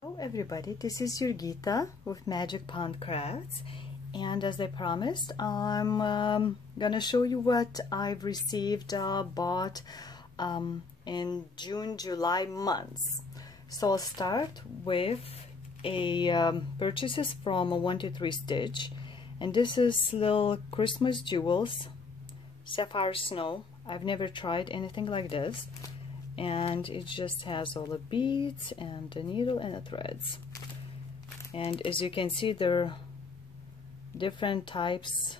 Hello everybody, this is Jurgita with Magic Pond Crafts, and as I promised, I'm gonna show you what I've received, bought in June-July months. So I'll start with a purchases from a 1-2-3 Stitch, and this is little Christmas jewels, sapphire snow. I've never tried anything like this. And it just has all the beads and the needle and the threads. And as you can see, there are different types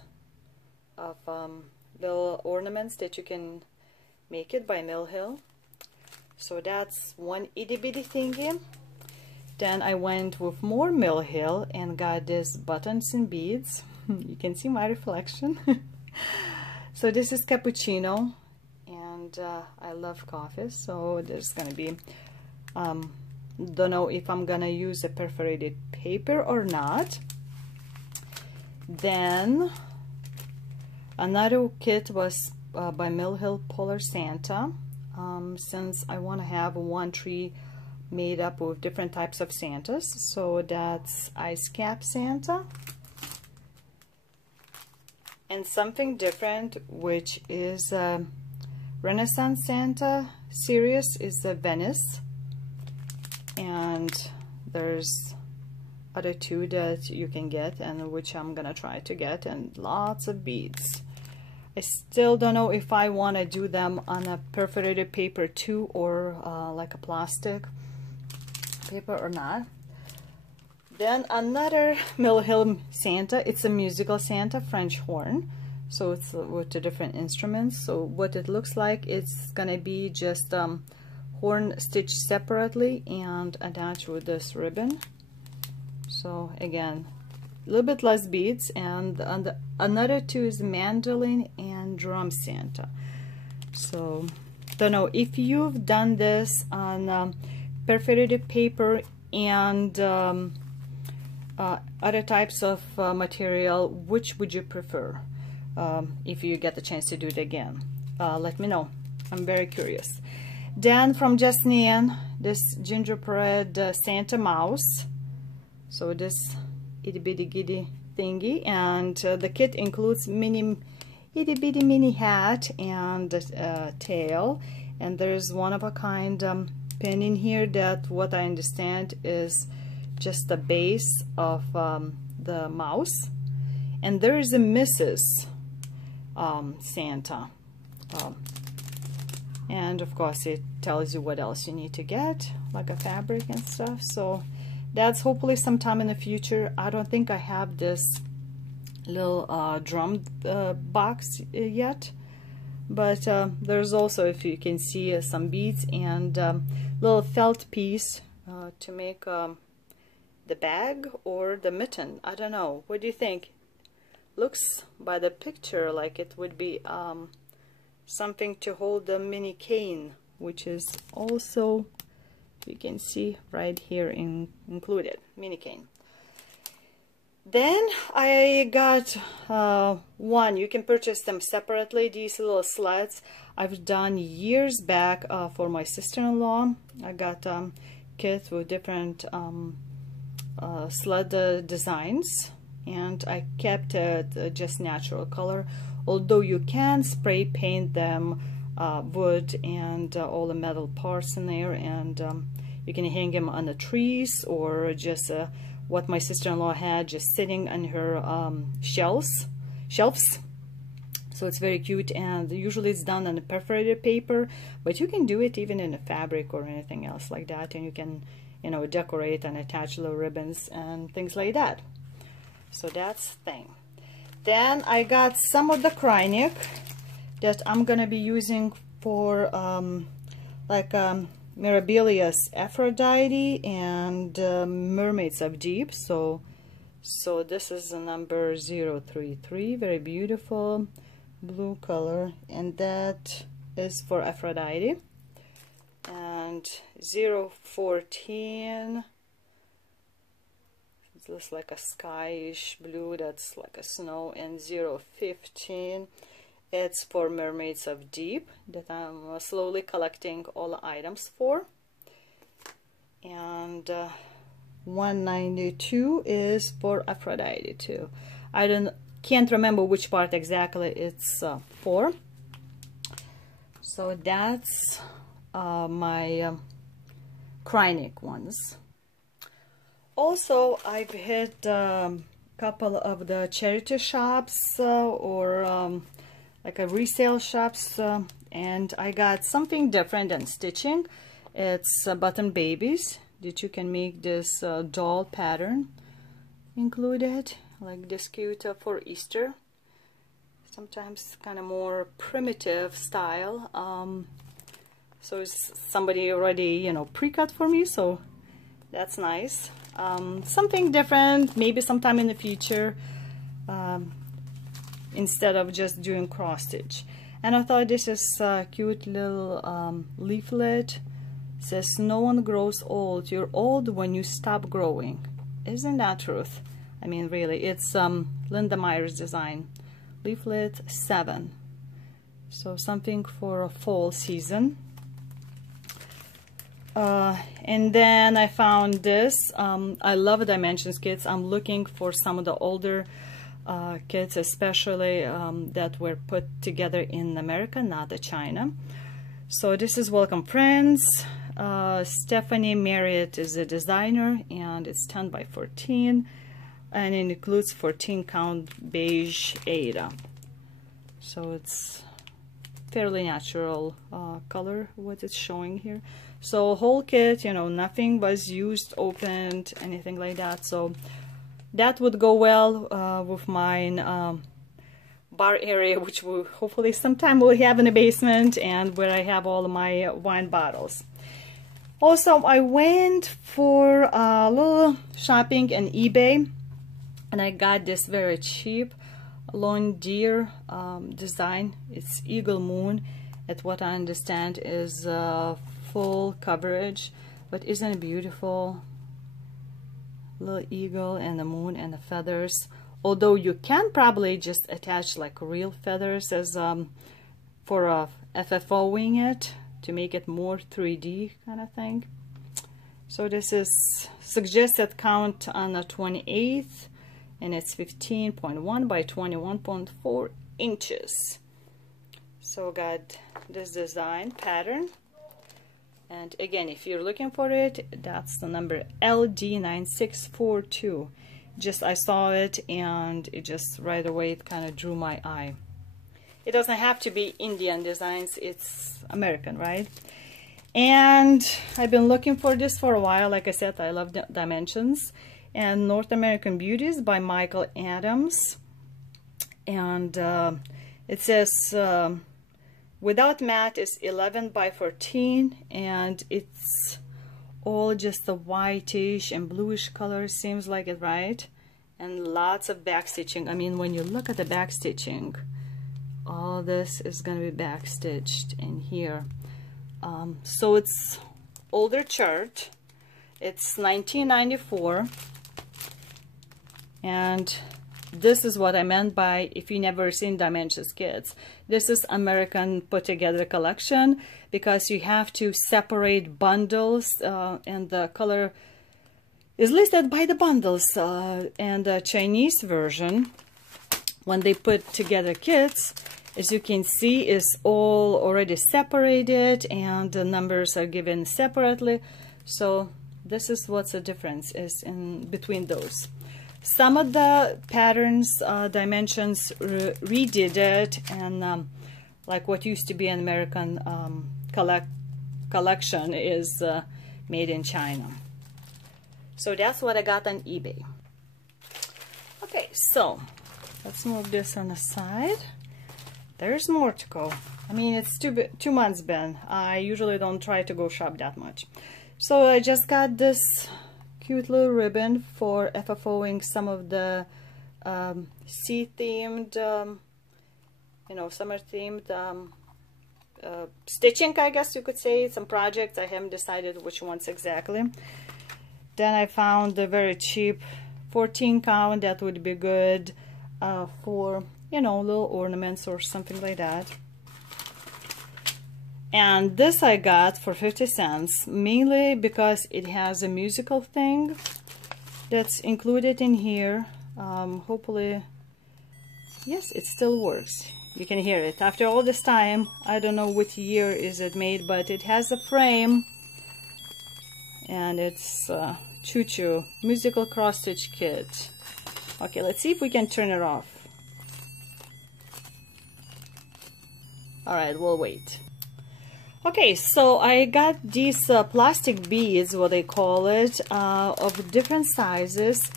of little ornaments that you can make it by Mill Hill. So that's one itty bitty thingy. Then I went with more Mill Hill and got this buttons and beads. You can see my reflection. So this is cappuccino. And I love coffee, so there's gonna be don't know if I'm gonna use a perforated paper or not. Then another kit was by Mill Hill Polar Santa, since I want to have one tree made up with different types of Santas. So that's ice cap Santa and something different, which is Renaissance Santa series is the Venice, and there's other two that you can get and which I'm gonna try to get, and lots of beads. I still don't know if I want to do them on a perforated paper too, or like a plastic paper or not. Then another Mill Hill Santa, it's a musical Santa, French horn. So it's with the different instruments. So what it looks like, it's gonna be just horn stitched separately and attached with this ribbon. So again, a little bit less beads, and another two is mandolin and drum Santa. So don't know if you've done this on perforated paper and other types of material. Which would you prefer? If you get the chance to do it again, let me know. I'm very curious. Then from Just Nan, this gingerbread Santa mouse. So this itty bitty giddy thingy, and the kit includes itty bitty mini hat and tail, and there's one of a kind pin in here that, what I understand, is just the base of the mouse. And there is a Mrs. Santa, and of course it tells you what else you need to get, like a fabric and stuff. So that's hopefully sometime in the future. I don't think I have this little drum box yet, but there's also, if you can see, some beads and little felt piece to make the bag or the mitten. I don't know, what do you think? Looks by the picture like it would be something to hold the mini cane, which is also, you can see right here included, mini cane. Then I got one, you can purchase them separately, these little sleds. I've done years back for my sister-in-law. I got kits with different sled designs, and I kept it just natural color, although you can spray paint them wood and all the metal parts in there, and you can hang them on the trees, or just what my sister-in-law had, just sitting on her shelves. So it's very cute, and usually it's done on a perforated paper, but you can do it even in a fabric or anything else like that, and you can, you know, decorate and attach little ribbons and things like that. So that's the thing. Then I got some of the Krynic that I'm gonna be using for like Mirabilia's Aphrodite and Mermaids of Deep. So this is the number 033, very beautiful blue color, and that is for Aphrodite. And 014, it looks like a skyish blue, that's like a snow, and 015, it's for Mermaids of Deep, that I'm slowly collecting all the items for. And 192 is for Aphrodite too. I can't remember which part exactly it's for. So that's my Krynic ones. Also, I've hit a couple of the charity shops or like a resale shops, and I got something different than stitching. It's button babies that you can make this doll pattern included, like this cute for Easter. Sometimes kind of more primitive style. So it's somebody already, you know, pre-cut for me, so that's nice. Something different, maybe sometime in the future, instead of just doing cross stitch. And I thought this is a cute little leaflet. It says, "No one grows old. You're old when you stop growing." Isn't that truth? I mean, really, it's Linda Meyer's design. Leaflet 7. So something for a fall season. And then I found this. I love dimensions kits. I'm looking for some of the older kits, especially that were put together in America, not China. So this is Welcome Friends. Stephanie Marriott is the designer, and it's 10 by 14, and it includes 14 count beige Ada. So it's fairly natural color what it's showing here. So whole kit, you know, nothing was used, opened, anything like that. So that would go well with mine bar area, which will hopefully sometime we'll have in the basement, and where I have all of my wine bottles. Also, I went for a little shopping on eBay, and I got this very cheap Lone Deer design. It's Eagle Moon. At what I understand is full coverage, but isn't it beautiful? Little eagle and the moon and the feathers. Although you can probably just attach like real feathers as for FFOing it to make it more 3D kind of thing. So this is suggested count on the 28th, and it's 15.1 by 21.4 inches. So got this design pattern, and again, if you're looking for it, that's the number LD9642. Just I saw it and it just right away it kind of drew my eye. It doesn't have to be Indian designs, it's American, right? And I've been looking for this for a while. Like I said, I love dimensions. And North American Beauties by Michael Adams. And it says without mat is 11 by 14, and it's all just the whitish and bluish color, seems like it, right? And lots of back stitching. I mean, when you look at the back stitching, all this is going to be back stitched in here. So it's older chart. It's 1994, and this is what I meant by, if you never seen dimensions kits, this is American put together collection, because you have to separate bundles, and the color is listed by the bundles. And the Chinese version, when they put together kits, as you can see, is all already separated, and the numbers are given separately. So this is what's the difference is in between those. Some of the patterns, dimensions redid it, and like what used to be an American collection is made in China. So that's what I got on eBay. Okay, so let's move this on the side. There's more to go. I mean, it's 2 months been. I usually don't try to go shop that much. So I just got this cute little ribbon for FFOing some of the sea-themed, you know, summer-themed stitching, I guess you could say. Some projects. I haven't decided which ones exactly. Then I found a very cheap 14 count that would be good for, you know, little ornaments or something like that. And this I got for 50 cents, mainly because it has a musical thing. that's included in here. Hopefully, yes, it still works. You can hear it. After all this time, I don't know what year is it made, but it has a frame, and it's Choo Choo musical cross stitch kit. Okay, let's see if we can turn it off. All right, we'll wait. Okay, so I got these plastic beads, what they call it, of different sizes,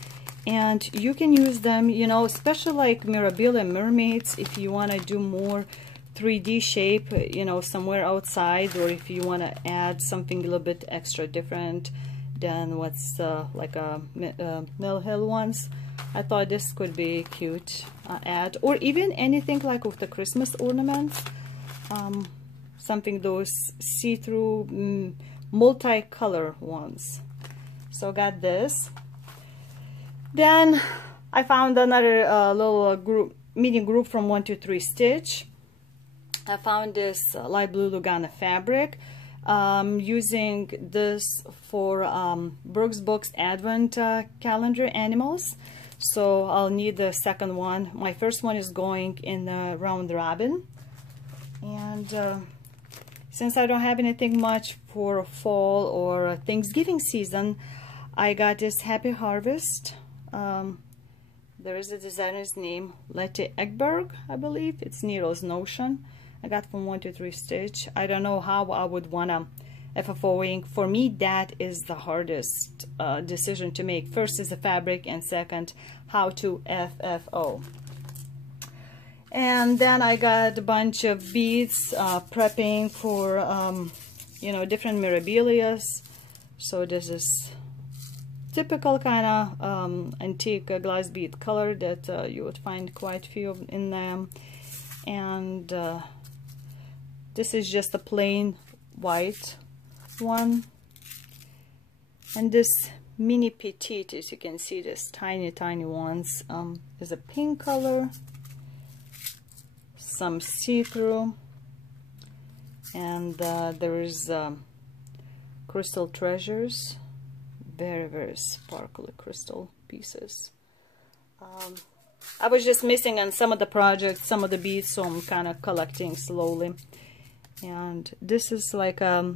and you can use them, you know, especially like Mirabilia mermaids, if you want to do more 3D shape, you know, somewhere outside, or if you want to add something a little bit extra different than what's like a Mill Hill ones. I thought this could be cute add, or even anything like with the Christmas ornaments. Something those see-through multi-color ones. So got this. Then I found another little group, medium group from 123 Stitch. I found this light blue Lugana fabric. Using this for Brooks Books Advent calendar animals. So I'll need the second one. My first one is going in the round robin. And since I don't have anything much for fall or Thanksgiving season, I got this Happy Harvest. There is a designer's name, Letty Ekberg, I believe. It's Nero's Notion. I got from 123 Stitch. I don't know how I would want to FFOing. For me, that is the hardest decision to make. First is the fabric, and second, how to FFO. And then I got a bunch of beads, prepping for, you know, different Mirabilias. So this is typical kind of antique glass bead color that you would find quite a few in them. And this is just a plain white one. And this mini petite, as you can see, this tiny ones, is a pink color. Some see-through, and there is crystal treasures, very sparkly crystal pieces. I was just missing on some of the projects, some of the beads, so I'm kind of collecting slowly. And this is like a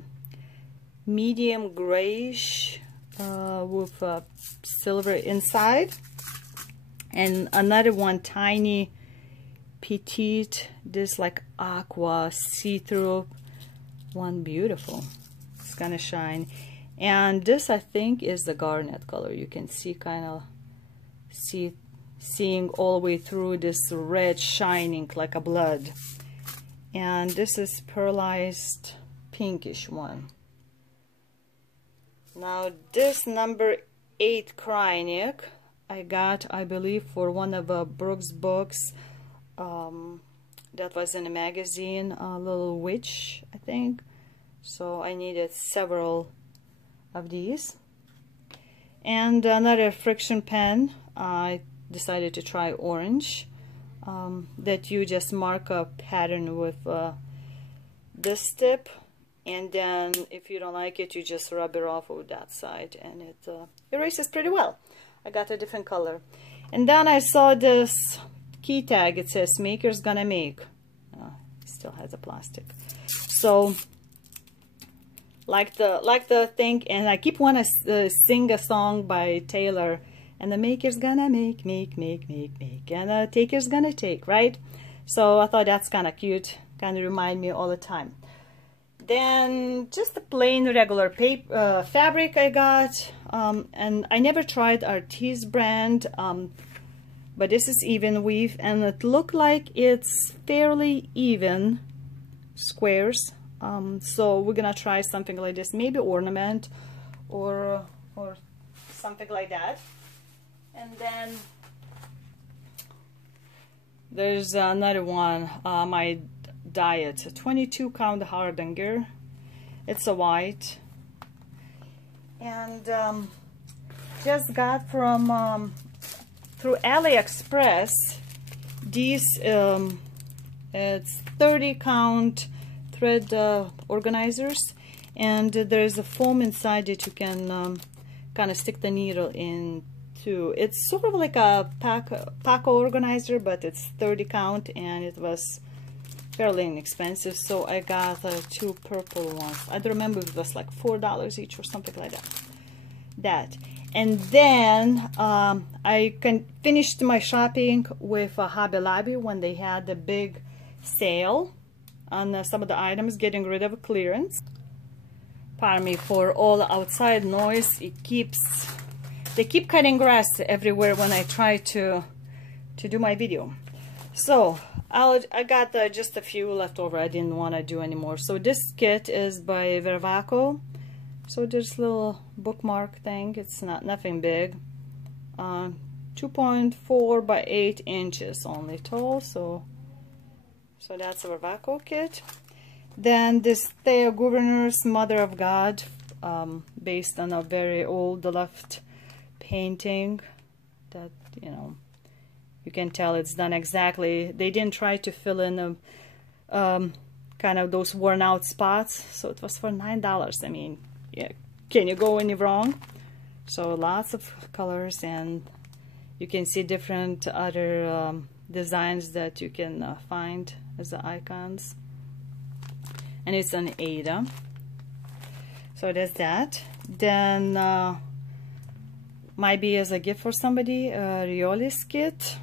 medium grayish with silver inside, and another one tiny petite, this like aqua see-through one, beautiful. It's gonna shine. And this I think is the garnet color. You can see kind of seeing all the way through this red shining like a blood. And this is pearlized pinkish one. Now this number 8 Krynic I got, I believe, for one of Brooks Books. That was in a magazine, Little Witch, I think. So I needed several of these. And another friction pen. I decided to try orange. That you just mark a pattern with this tip, and then if you don't like it, you just rub it off with that side, and it erases pretty well. I got a different color. And then I saw this key tag. It says maker's gonna make. Still has a plastic. So like the thing, and I keep wanting to sing a song by Taylor, and the maker's gonna make, and the taker's gonna take, right? So I thought that's kind of cute, kind of remind me all the time. Then just a plain regular paper fabric I got, and I never tried Artis brand, but this is even weave, and it looked like it's fairly even squares. So we're gonna try something like this, maybe ornament or something like that. And then there's another one, my Diet, a 22 count Hardanger. It's a white, and just got from through AliExpress these. It's 30 count thread organizers, and there's a foam inside that you can kind of stick the needle in 2. It's sort of like a pack organizer, but it's 30 count, and it was fairly inexpensive, so I got 2 purple ones. I don't remember if it was like $4 each or something like that. And then I finished my shopping with Hobby Lobby when they had the big sale on some of the items, getting rid of clearance. Pardon me for all the outside noise. They keep cutting grass everywhere when I try to do my video. So I got just a few left over. I didn't want to do anymore. So this kit is by Vervaco. So there's a little bookmark thing. It's nothing big. 2.4 by 8 inches only tall. So that's a Vervaco kit. Then this Thea Governor's Mother of God, based on a very old left painting that, you know, you can tell it's done exactly. They didn't try to fill in kind of those worn out spots. So it was for $9. I mean, yeah, can you go any wrong? So lots of colors, and you can see different other designs that you can find as the icons. And it's an Ada. So there's that. Then might be as a gift for somebody, Riolis kit.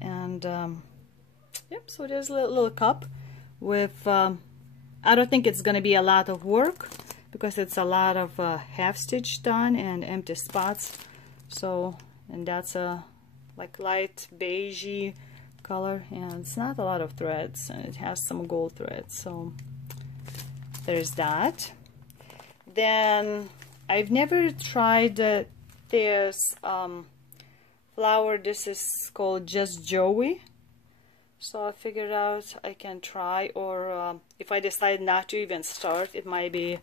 And yep, so there's a little cup with I don't think it's gonna be a lot of work because it's a lot of half stitch done and empty spots. So, and that's a like light beigey color, and it's not a lot of threads, and it has some gold threads. So there's that. Then I've never tried this flower. This is called Just Joey. So I figured out I can try, or if I decide not to even start, it might be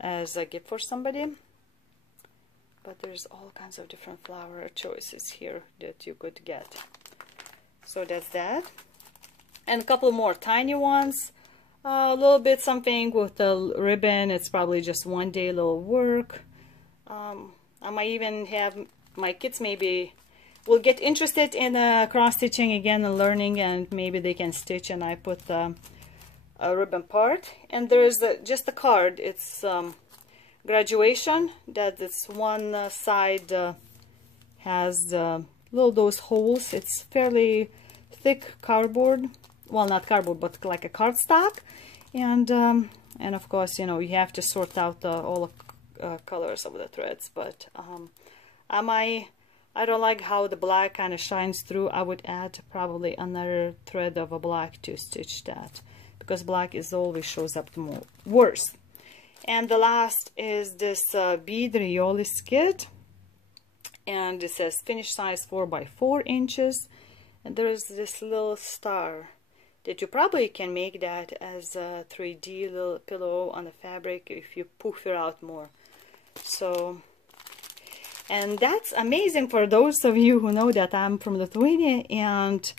as a gift for somebody. But there's all kinds of different flower choices here that you could get. So that's that. And a couple more tiny ones. A little bit something with the ribbon. It's probably just one day little work. I might even have my kids maybe will get interested in cross stitching again and learning, and maybe they can stitch, and I put a ribbon part. And there's just a card. It's graduation, that this one side has little those holes. It's fairly thick cardboard, well, not cardboard, but like a cardstock. And of course, you know, you have to sort out all the colors of the threads. But I don't like how the black kind of shines through. I would add probably another thread of a black to stitch that, because black is always shows up the worse. And the last is this bead Riolis kit, and it says finished size 4 by 4 inches, and there's this little star that you probably can make that as a 3D little pillow on the fabric if you poof it out more. So, and that's amazing for those of you who know that I'm from Lithuania, and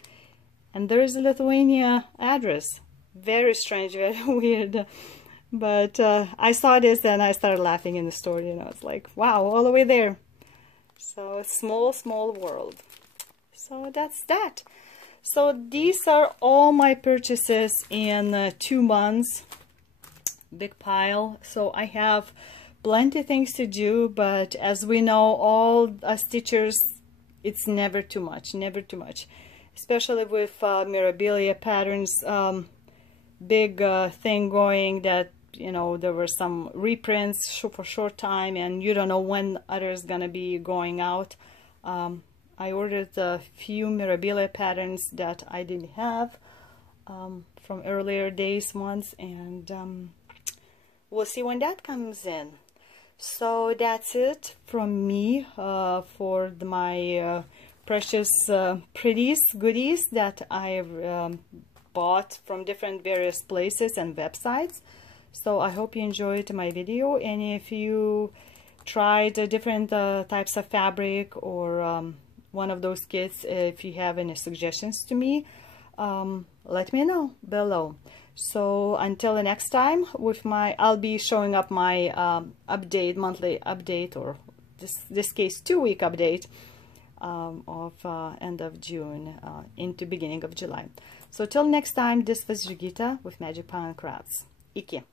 there is a Lithuania address. Very strange, very weird. But I saw this and I started laughing in the store, you know, it's like, wow, all the way there. So small, small world. So that's that. So these are all my purchases in 2 months. Big pile. So I have plenty of things to do, but as we know, all stitchers, it's never too much, never too much. Especially with Mirabilia patterns, big thing going that, you know, there were some reprints for short time, and you don't know when others gonna be going out. I ordered a few Mirabilia patterns that I didn't have from earlier days ones, and we'll see when that comes in. So that's it from me for my precious pretties goodies that I've bought from different various places and websites. So I hope you enjoyed my video, and if you tried different types of fabric or one of those kits, if you have any suggestions to me, let me know below. So until the next time, with I'll be showing up my monthly update or this case 2-week update of end of June into beginning of July. So till next time, this was Jurgita with Magic Pond Crafts. Iki!